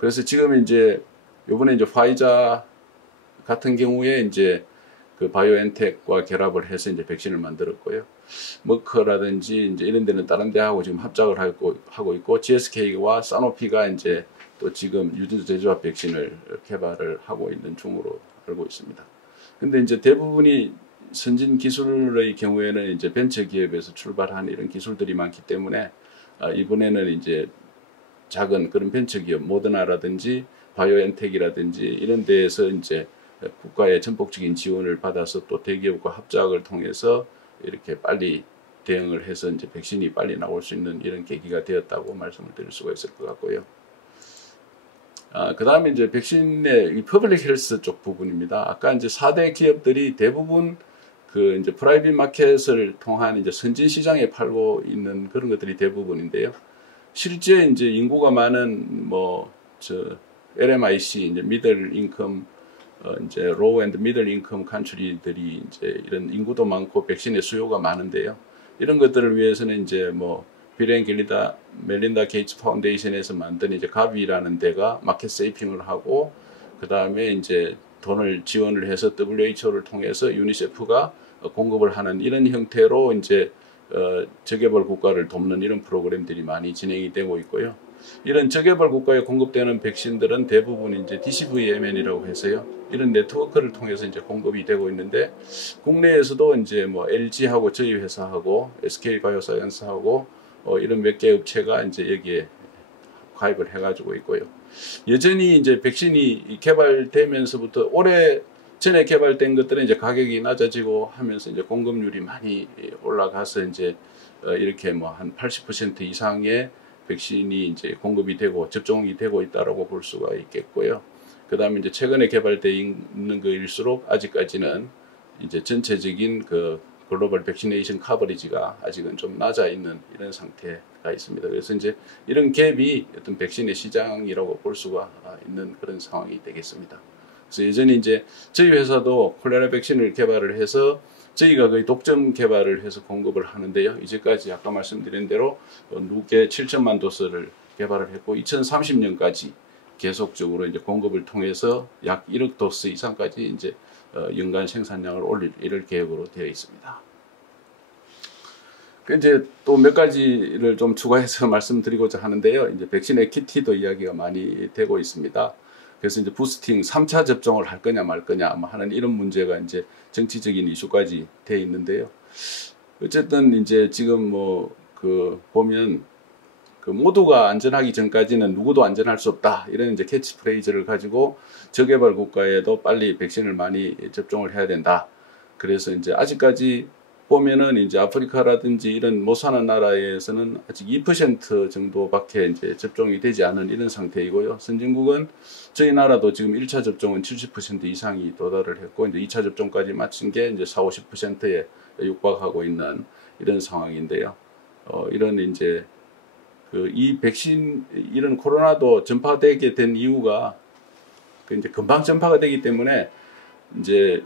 그래서 지금 이제 요번에 이제 파이자 같은 경우에 이제 그 바이오엔텍과 결합을 해서 이제 백신을 만들었고요. 머크라든지 이제 이런 데는 다른 데하고 지금 합작을 하고 있고, GSK와 사노피가 이제 또 지금 유전자 제조합 백신을 개발을 하고 있는 중으로 알고 있습니다. 근데 이제 대부분이 선진 기술의 경우에는 이제 벤처 기업에서 출발한 이런 기술들이 많기 때문에 이번에는 이제 작은 그런 벤처 기업 모더나라든지 바이오엔텍이라든지 이런 데에서 이제 국가의 전폭적인 지원을 받아서 또 대기업과 합작을 통해서 이렇게 빨리 대응을 해서 이제 백신이 빨리 나올 수 있는 이런 계기가 되었다고 말씀을 드릴 수가 있을 것 같고요. 그 다음에 이제 백신의 이 퍼블릭 헬스 쪽 부분입니다. 아까 이제 4대 기업들이 대부분 그 이제 프라이빗 마켓을 통한 이제 선진 시장에 팔고 있는 그런 것들이 대부분인데요. 실제 이제 인구가 많은 뭐 LMIC 이제 미들 인컴 이제 로우 앤드 미들 인컴 컨트리들이 이제 이런 인구도 많고 백신의 수요가 많은데요. 이런 것들을 위해서는 이제 뭐 빌 앤 멜린다 게이츠 파운데이션에서 만든 이제 가비라는 데가 마켓 세이핑을 하고, 그 다음에 이제 돈을 지원을 해서 WHO를 통해서 유니세프가 공급을 하는 이런 형태로 이제 저개발 국가를 돕는 이런 프로그램들이 많이 진행이 되고 있고요. 이런 저개발 국가에 공급되는 백신들은 대부분 이제 DCVMN이라고 해서요. 이런 네트워크를 통해서 이제 공급이 되고 있는데, 국내에서도 이제 뭐 LG하고 저희 회사하고 SK 바이오사이언스하고 이런 몇 개 업체가 이제 여기에 가입을 해가지고 있고요. 여전히 이제 백신이 개발되면서부터 오래 전에 개발된 것들은 이제 가격이 낮아지고 하면서 이제 공급률이 많이 올라가서 이제 이렇게 뭐 한 80% 이상의 백신이 이제 공급이 되고 접종이 되고 있다라고 볼 수가 있겠고요. 그 다음에 이제 최근에 개발되어 있는 거일수록 아직까지는 이제 전체적인 그 글로벌 백시네이션 커버리지가 아직은 좀 낮아 있는 이런 상태가 있습니다. 그래서 이제 이런 갭이 어떤 백신의 시장이라고 볼 수가 있는 그런 상황이 되겠습니다. 그래서 예전에 이제 저희 회사도 콜레라 백신을 개발을 해서 저희가 거의 독점 개발을 해서 공급을 하는데요. 이제까지 아까 말씀드린 대로 누계 7천만 도스를 개발을 했고 2030년까지 계속적으로 이제 공급을 통해서 약 1억 도스 이상까지 이제 연간 생산량을 올릴 이럴 계획으로 되어 있습니다. 이제 또 몇 가지를 좀 추가해서 말씀드리고자 하는데요. 이제 백신 에퀴티도 이야기가 많이 되고 있습니다. 그래서 이제 부스팅 3차 접종을 할 거냐 말 거냐 하는 이런 문제가 이제 정치적인 이슈까지 되어 있는데요. 어쨌든 이제 지금 보면 모두가 안전하기 전까지는 누구도 안전할 수 없다. 이런 이제 캐치프레이즈를 가지고 저개발 국가에도 빨리 백신을 많이 접종을 해야 된다. 그래서 이제 아직까지 보면은 이제 아프리카라든지 이런 못 사는 나라에서는 아직 2% 정도밖에 이제 접종이 되지 않은 이런 상태이고요. 선진국은 저희 나라도 지금 1차 접종은 70% 이상이 도달을 했고 이제 2차 접종까지 마친 게 이제 40, 50%에 육박하고 있는 이런 상황인데요. 이런 이제 이 백신 이런 코로나도 전파되게 된 이유가 이제 금방 전파가 되기 때문에 이제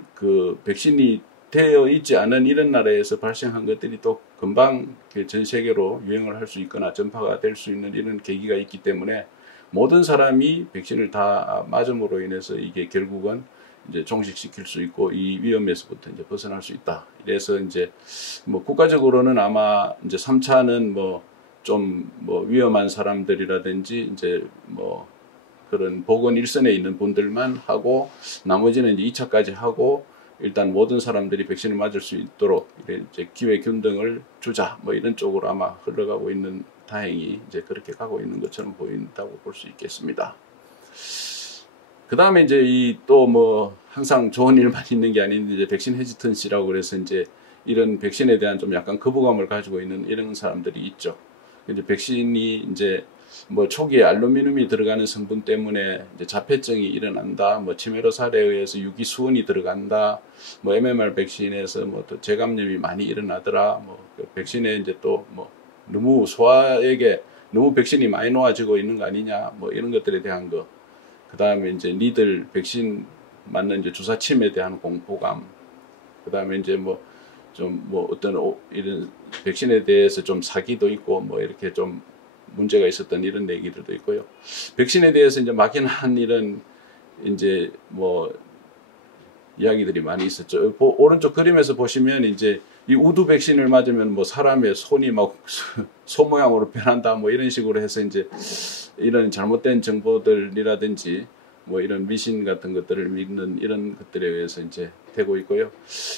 백신이 되어 있지 않은 이런 나라에서 발생한 것들이 또 금방 전 세계로 유행을 할 수 있거나 전파가 될 수 있는 이런 계기가 있기 때문에 모든 사람이 백신을 다 맞음으로 인해서 이게 결국은 이제 종식시킬 수 있고 이 위험에서부터 이제 벗어날 수 있다. 이래서 이제 국가적으로는 아마 이제 3차는 좀 위험한 사람들이라든지 이제 그런 보건 일선에 있는 분들만 하고 나머지는 이제 2차까지 하고 일단 모든 사람들이 백신을 맞을 수 있도록 이제 기회 균등을 주자 이런 쪽으로 아마 흘러가고 있는 다행히 이제 그렇게 가고 있는 것처럼 보인다고 볼 수 있겠습니다. 그 다음에 이제 또 항상 좋은 일만 있는 게 아닌데 이제 백신 헤지턴시라고 그래서 이제 이런 백신에 대한 좀 약간 거부감을 가지고 있는 이런 사람들이 있죠. 이제 백신이 이제 초기에 알루미늄이 들어가는 성분 때문에 이제 자폐증이 일어난다, 치매로 살에 의해서 유기수원이 들어간다, MMR 백신에서 또 재감염이 많이 일어나더라, 백신에 이제 또 너무 소아에게 너무 백신이 많이 놓아지고 있는 거 아니냐, 이런 것들에 대한 거. 그 다음에 이제 니들 백신 맞는 이제 주사침에 대한 공포감. 그 다음에 이제 어떤 이런 백신에 대해서 좀 사기도 있고 이렇게 좀 문제가 있었던 이런 얘기들도 있고요. 백신에 대해서 이제 막연한 이런 이제 이야기들이 많이 있었죠. 오른쪽 그림에서 보시면 이제 이 우두 백신을 맞으면 사람의 손이 소 모양으로 변한다 이런 식으로 해서 이제 이런 잘못된 정보들이라든지 이런 미신 같은 것들을 믿는 이런 것들에 의해서 이제 되고 있고요.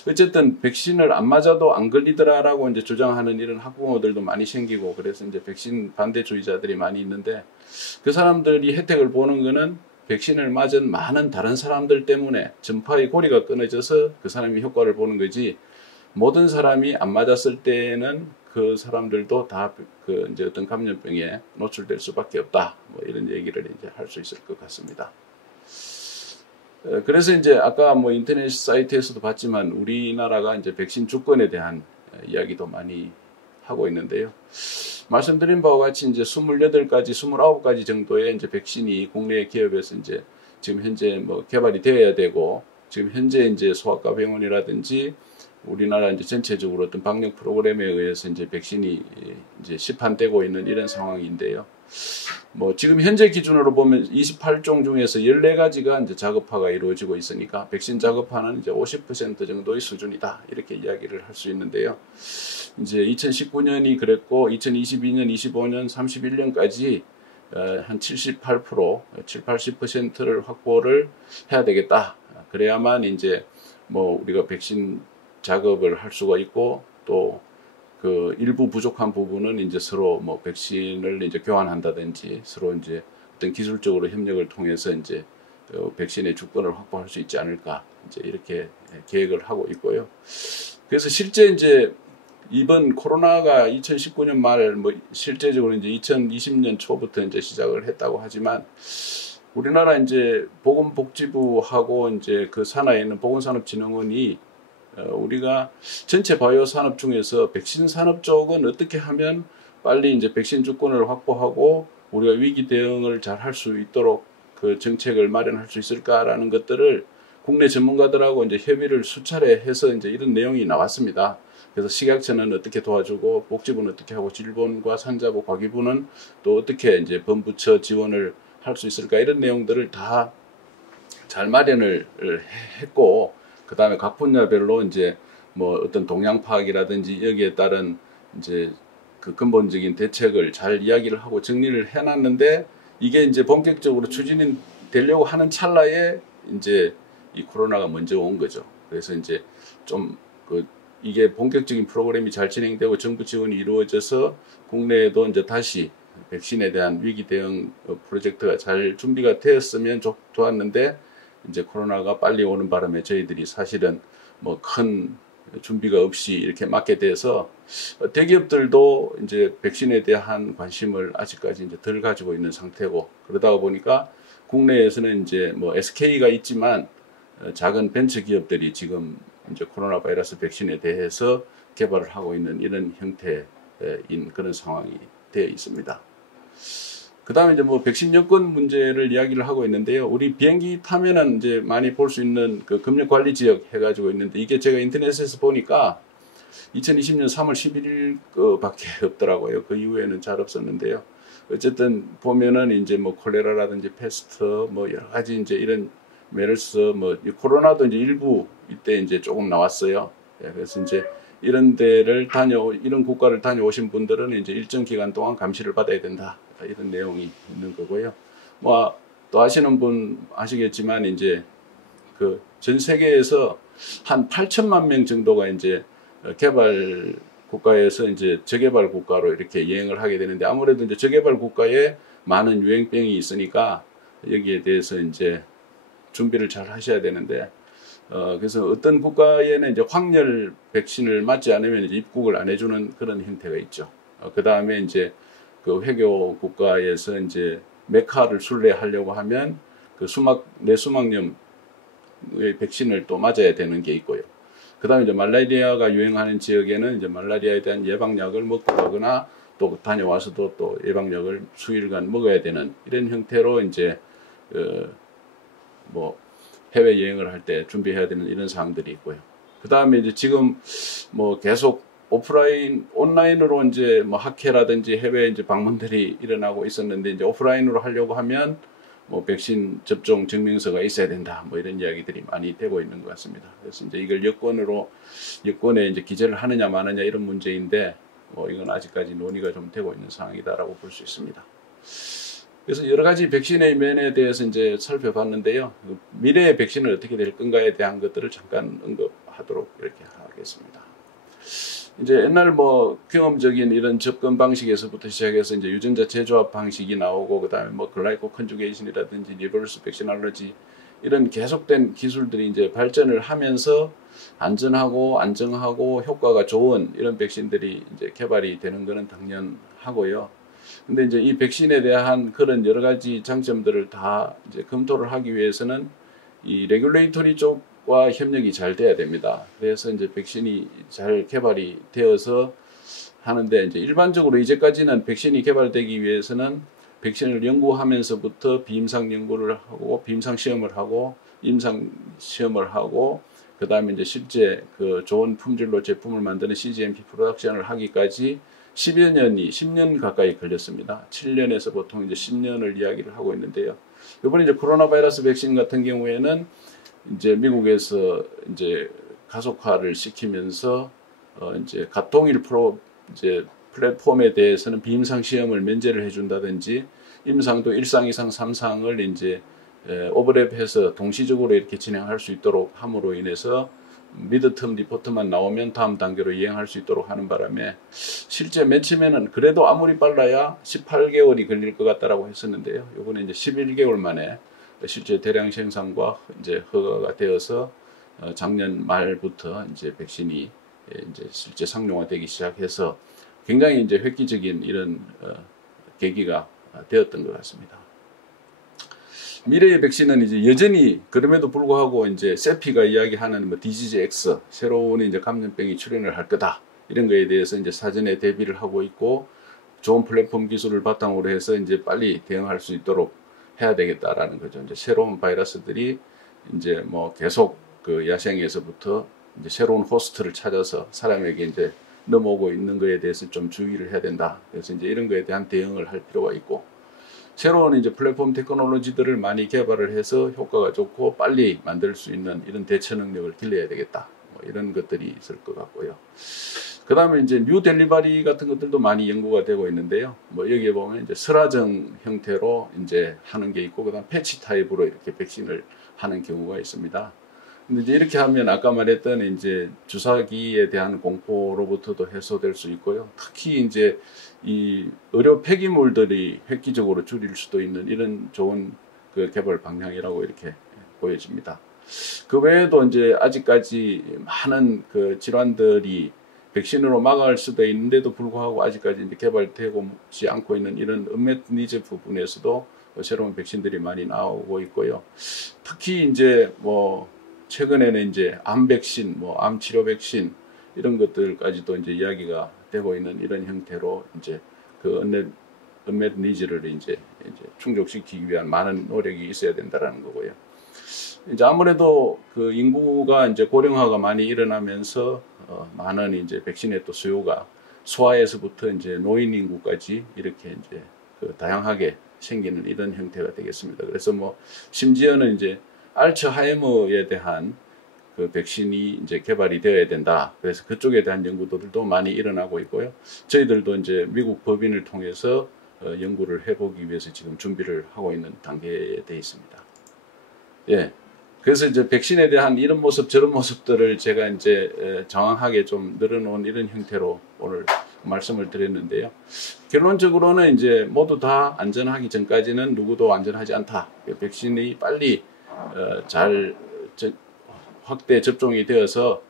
어쨌든 백신을 안 맞아도 안 걸리더라라고 이제 주장하는 이런 학부모들도 많이 생기고 그래서 이제 백신 반대주의자들이 많이 있는데 그 사람들이 혜택을 보는 거는 백신을 맞은 많은 다른 사람들 때문에 전파의 고리가 끊어져서 그 사람이 효과를 보는 거지 모든 사람이 안 맞았을 때에는 그 사람들도 다 이제 어떤 감염병에 노출될 수밖에 없다. 이런 얘기를 이제 할 수 있을 것 같습니다. 그래서 이제 아까 인터넷 사이트에서도 봤지만 우리나라가 이제 백신 주권에 대한 이야기도 많이 하고 있는데요. 말씀드린 바와 같이 이제 28가지, 29가지 정도의 이제 백신이 국내 기업에서 이제 지금 현재 개발이 되어야 되고 지금 현재 이제 소아과 병원이라든지 우리나라 이제 전체적으로 어떤 방역 프로그램에 의해서 이제 백신이 이제 시판되고 있는 이런 상황인데요. 지금 현재 기준으로 보면 28종 중에서 14가지가 이제 작업화가 이루어지고 있으니까 백신 작업화는 이제 50% 정도의 수준이다. 이렇게 이야기를 할 수 있는데요. 이제 2019년이 그랬고 2022년, 25년, 31년까지 한 78%, 70-80%를 확보를 해야 되겠다. 그래야만 이제 우리가 백신 작업을 할 수가 있고 또 일부 부족한 부분은 이제 서로 백신을 이제 교환한다든지 서로 이제 어떤 기술적으로 협력을 통해서 이제 백신의 주권을 확보할 수 있지 않을까 이제 이렇게 계획을 하고 있고요. 그래서 실제 이제 이번 코로나가 2019년 말 실제적으로 이제 2020년 초부터 이제 시작을 했다고 하지만 우리나라 이제 보건복지부하고 이제 그 산하에 있는 보건산업진흥원이 우리가 전체 바이오 산업 중에서 백신 산업 쪽은 어떻게 하면 빨리 이제 백신 주권을 확보하고 우리가 위기 대응을 잘 할 수 있도록 그 정책을 마련할 수 있을까라는 것들을 국내 전문가들하고 이제 협의를 수차례 해서 이제 이런 내용이 나왔습니다. 그래서 식약처는 어떻게 도와주고 복지부는 어떻게 하고 질본과 산자부 과기부는 또 어떻게 이제 범부처 지원을 할 수 있을까 이런 내용들을 다 잘 마련을 했고 그 다음에 각 분야별로 이제 뭐 어떤 동향 파악이라든지 여기에 따른 이제 그 근본적인 대책을 잘 이야기를 하고 정리를 해놨는데 이게 이제 본격적으로 추진이 되려고 하는 찰나에 이제 이 코로나가 먼저 온 거죠. 그래서 이제 좀 이게 본격적인 프로그램이 잘 진행되고 정부 지원이 이루어져서 국내에도 이제 다시 백신에 대한 위기 대응 프로젝트가 잘 준비가 되었으면 좋았는데 이제 코로나가 빨리 오는 바람에 저희들이 사실은 뭐 큰 준비가 없이 이렇게 맞게 돼서 대기업들도 이제 백신에 대한 관심을 아직까지 이제 덜 가지고 있는 상태고 그러다 보니까 국내에서는 이제 뭐 SK가 있지만 작은 벤처 기업들이 지금 이제 코로나 바이러스 백신에 대해서 개발을 하고 있는 이런 형태인 그런 상황이 되어 있습니다. 그 다음에 이제 뭐 백신 여권 문제를 이야기를 하고 있는데요. 우리 비행기 타면은 이제 많이 볼 수 있는 그 검역 관리 지역 해가지고 있는데 이게 제가 인터넷에서 보니까 2020년 3월 11일 밖에 없더라고요. 그 이후에는 잘 없었는데요. 어쨌든 보면은 이제 뭐 콜레라라든지 패스트 뭐 여러 가지 이제 이런 메르스 뭐 코로나도 이제 일부 이때 이제 조금 나왔어요. 예, 그래서 이제 이런 이런 국가를 다녀오신 분들은 이제 일정 기간 동안 감시를 받아야 된다. 이런 내용이 있는 거고요. 뭐 또 아시는 분 아시겠지만 이제 그 전 세계에서 한 8천만 명 정도가 이제 개발 국가에서 이제 저개발 국가로 이렇게 여행을 하게 되는데 아무래도 이제 저개발 국가에 많은 유행병이 있으니까 여기에 대해서 이제 준비를 잘 하셔야 되는데 그래서 어떤 국가에는 이제 확열 백신을 맞지 않으면 이제 입국을 안 해주는 그런 형태가 있죠. 그 다음에 이제 그 회교 국가에서 이제 메카를 순례하려고 하면 그 뇌수막염의 백신을 또 맞아야 되는 게 있고요. 그 다음에 이제 말라리아가 유행하는 지역에는 이제 말라리아에 대한 예방약을 먹거나 또 다녀와서도 또 예방약을 수일간 먹어야 되는 이런 형태로 이제 뭐 해외 여행을 할 때 준비해야 되는 이런 사항들이 있고요. 그 다음에 이제 지금 뭐 계속 온라인으로 이제 뭐 학회라든지 해외 이제 방문들이 일어나고 있었는데 이제 오프라인으로 하려고 하면 뭐 백신 접종 증명서가 있어야 된다. 뭐 이런 이야기들이 많이 되고 있는 것 같습니다. 그래서 이제 이걸 여권에 이제 기재를 하느냐 마느냐 이런 문제인데 뭐 이건 아직까지 논의가 좀 되고 있는 상황이다라고 볼 수 있습니다. 그래서 여러 가지 백신의 면에 대해서 이제 살펴봤는데요. 미래의 백신은 어떻게 될 건가에 대한 것들을 잠깐 언급하도록 이렇게 하겠습니다. 이제 옛날 뭐 경험적인 이런 접근 방식에서부터 시작해서 이제 유전자 재조합 방식이 나오고 그다음에 뭐 글라이코 컨주게이션이라든지 리버스 백신알러지 이런 계속된 기술들이 이제 발전을 하면서 안전하고 안정하고 효과가 좋은 이런 백신들이 이제 개발이 되는 것은 당연하고요. 근데 이제 이 백신에 대한 그런 여러 가지 장점들을 다 이제 검토를 하기 위해서는 이 레귤레이터리 쪽과 협력이 잘 돼야 됩니다. 그래서 이제 백신이 잘 개발이 되어서 하는데 이제 일반적으로 이제까지는 백신이 개발되기 위해서는 백신을 연구하면서부터 비임상 연구를 하고 비임상 시험을 하고 임상 시험을 하고 그 다음에 이제 실제 그 좋은 품질로 제품을 만드는 CGMP 프로덕션을 하기까지 10년 가까이 걸렸습니다. 7년에서 보통 이제 10년을 이야기를 하고 있는데요. 이번에 이제 코로나 바이러스 백신 같은 경우에는 이제 미국에서 이제 가속화를 시키면서 이제 가통일 이제 플랫폼에 대해서는 비임상 시험을 면제를 해준다든지 임상도 1상, 2상, 3상을 이제 오버랩해서 동시적으로 이렇게 진행할 수 있도록 함으로 인해서 미드텀 리포트만 나오면 다음 단계로 이행할 수 있도록 하는 바람에 실제 맨 처음에는 그래도 아무리 빨라야 18개월이 걸릴 것 같다라고 했었는데요. 이번에 이제 11개월 만에 실제 대량 생산과 이제 허가가 되어서 작년 말부터 이제 백신이 이제 실제 상용화되기 시작해서 굉장히 이제 획기적인 이런 계기가 되었던 것 같습니다. 미래의 백신은 이제 여전히 그럼에도 불구하고 이제 세피가 이야기하는 뭐 디지즈 X 새로운 이제 감염병이 출현을 할 거다 이런 거에 대해서 이제 사전에 대비를 하고 있고 좋은 플랫폼 기술을 바탕으로 해서 이제 빨리 대응할 수 있도록 해야 되겠다라는 거죠. 이제 새로운 바이러스들이 이제 뭐 계속 그 야생에서부터 이제 새로운 호스트를 찾아서 사람에게 이제 넘어오고 있는 거에 대해서 좀 주의를 해야 된다. 그래서 이제 이런 거에 대한 대응을 할 필요가 있고, 새로운 이제 플랫폼 테크놀로지들을 많이 개발을 해서 효과가 좋고 빨리 만들 수 있는 이런 대처 능력을 길러야 되겠다. 뭐 이런 것들이 있을 것 같고요. 그 다음에 이제 뉴 델리버리 같은 것들도 많이 연구가 되고 있는데요. 뭐 여기에 보면 이제 설화정 형태로 이제 하는 게 있고, 그 다음 패치 타입으로 이렇게 백신을 하는 경우가 있습니다. 근데 이제 이렇게 하면 아까 말했던 이제 주사기에 대한 공포로부터도 해소될 수 있고요. 특히 이제 이 의료 폐기물들이 획기적으로 줄일 수도 있는 이런 좋은 그 개발 방향이라고 이렇게 보여집니다. 그 외에도 이제 아직까지 많은 그 질환들이 백신으로 막을 수도 있는데도 불구하고 아직까지 이제 개발되지 않고 있는 이런 은met 니즈 부분에서도 새로운 백신들이 많이 나오고 있고요. 특히 이제 뭐 최근에는 이제 암 백신, 뭐 암 치료 백신 이런 것들까지도 이제 이야기가 되고 있는 이런 형태로 이제 그 은met 니즈를 이제 충족시키기 위한 많은 노력이 있어야 된다라는 거고요. 이제 아무래도 그 인구가 이제 고령화가 많이 일어나면서 많은 이제 백신의 또 수요가 소아에서부터 이제 노인 인구까지 이렇게 이제 그 다양하게 생기는 이런 형태가 되겠습니다. 그래서 뭐 심지어는 이제 알츠하이머에 대한 그 백신이 이제 개발이 되어야 된다. 그래서 그쪽에 대한 연구들도 많이 일어나고 있고요. 저희들도 이제 미국 법인을 통해서 연구를 해보기 위해서 지금 준비를 하고 있는 단계에 되어 있습니다. 예. 그래서 이제 백신에 대한 이런 모습 저런 모습들을 제가 이제 정확하게 좀 늘어놓은 이런 형태로 오늘 말씀을 드렸는데요. 결론적으로는 이제 모두 다 안전하기 전까지는 누구도 안전하지 않다. 백신이 빨리 잘 확대 접종이 되어서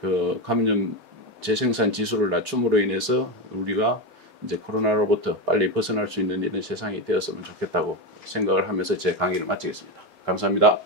그 감염 재생산 지수를 낮춤으로 인해서 우리가 이제 코로나로부터 빨리 벗어날 수 있는 이런 세상이 되었으면 좋겠다고 생각을 하면서 제 강의를 마치겠습니다. 감사합니다.